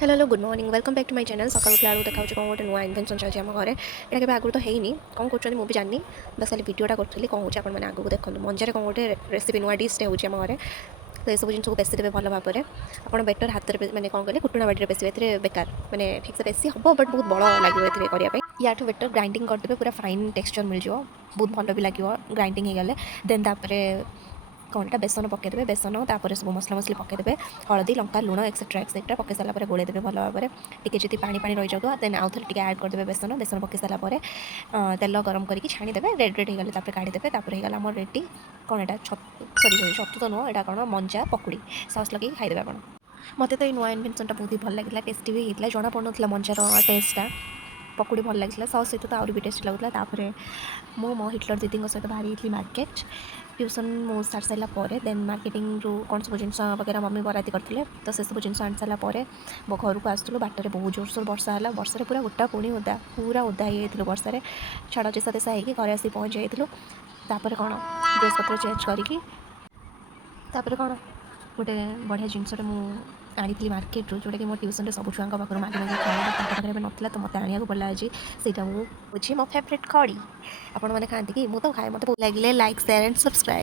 Hello good morning welcome back to my channel सकाल उठला देखा कौन गोटे नुआ इनभेन्सन चलती आम घर यहाँ के आगुरी तो है कौन कर मुझे जानी बस खाली भिडियोटा करी कौन हो मैंने आगू देखो मंजार कौन गोटे रेसिपी नुआ डिश्टे होम घर तो यू जिन बेसी देवे भल भाव में आप बेटर हाथ मैंने कौन कहे कुटुणा बाटी बेसी बेकार मैंने ठीक से बेसी हम बट बहुत बड़ लगे करने या बेटर ग्राइंडिंग करदे पूरा फाइन टेक्सचर मिल जाए बहुत भल भी लगे ग्राइंडिंग हो गले देन कौनटा बेसन पकईदे बेसन तापर सब मसला मसली पकईदे हलदी लंका लुण एक्सेट्रा एक्सेट्रा पकई सारापर गोलेदेवे भल भाव में टी जी पानी पानी रही जाऊँ देन आउ थे ऐड करदे बेसन बेसन पकई सारापर तेल गरम करके छाणीदेवे रेड रेड होगले काढ़ीदेवे होगा आम रेडी कौन एटा सरी छतु तो नुह एटा कौन मंजा पकुड़ी सस लगे खाईदेवे आप मत तो ये नुआ इनभेन्सनटा बहुत ही भल लगे टेस्टी भी होता जना पड़ा मंजार टेस्टा पकुड़ी भल लगे सस सहित तो आहरी भी टेस्ट लगुला मो हिटलर दीदी सहित बाहरी मार्केट ट्यूशन मु सारी सारापर देन मार्केटिंग कौन सब जिन वगैरह मम्मी बराती करते तो से सब जिन आनी सारापर मो घर को आसलु बाटर बहुत जोरसोर वर्षा है वर्षा पूरा गोटा पुणी ओदा पूरा ओदा हो वर्षा छाड़ चेसा तेसा हो घर आसी पहुँच जाइलुपर कौन ड्रेस पत्र चेंज करके कौन गोटे बढ़िया जिनसटे मुझे मार्केट जोटा कि मो ट्यूशन सब छुआ पाखर मागे मागे खाया पाखे ना तो मतलब आने पड़ा आज से मो फेवरेट कड़ी आपण मैंने खाती कि मुझे खाए मत लगे लाइक शेयर एंड सब्सक्राइब।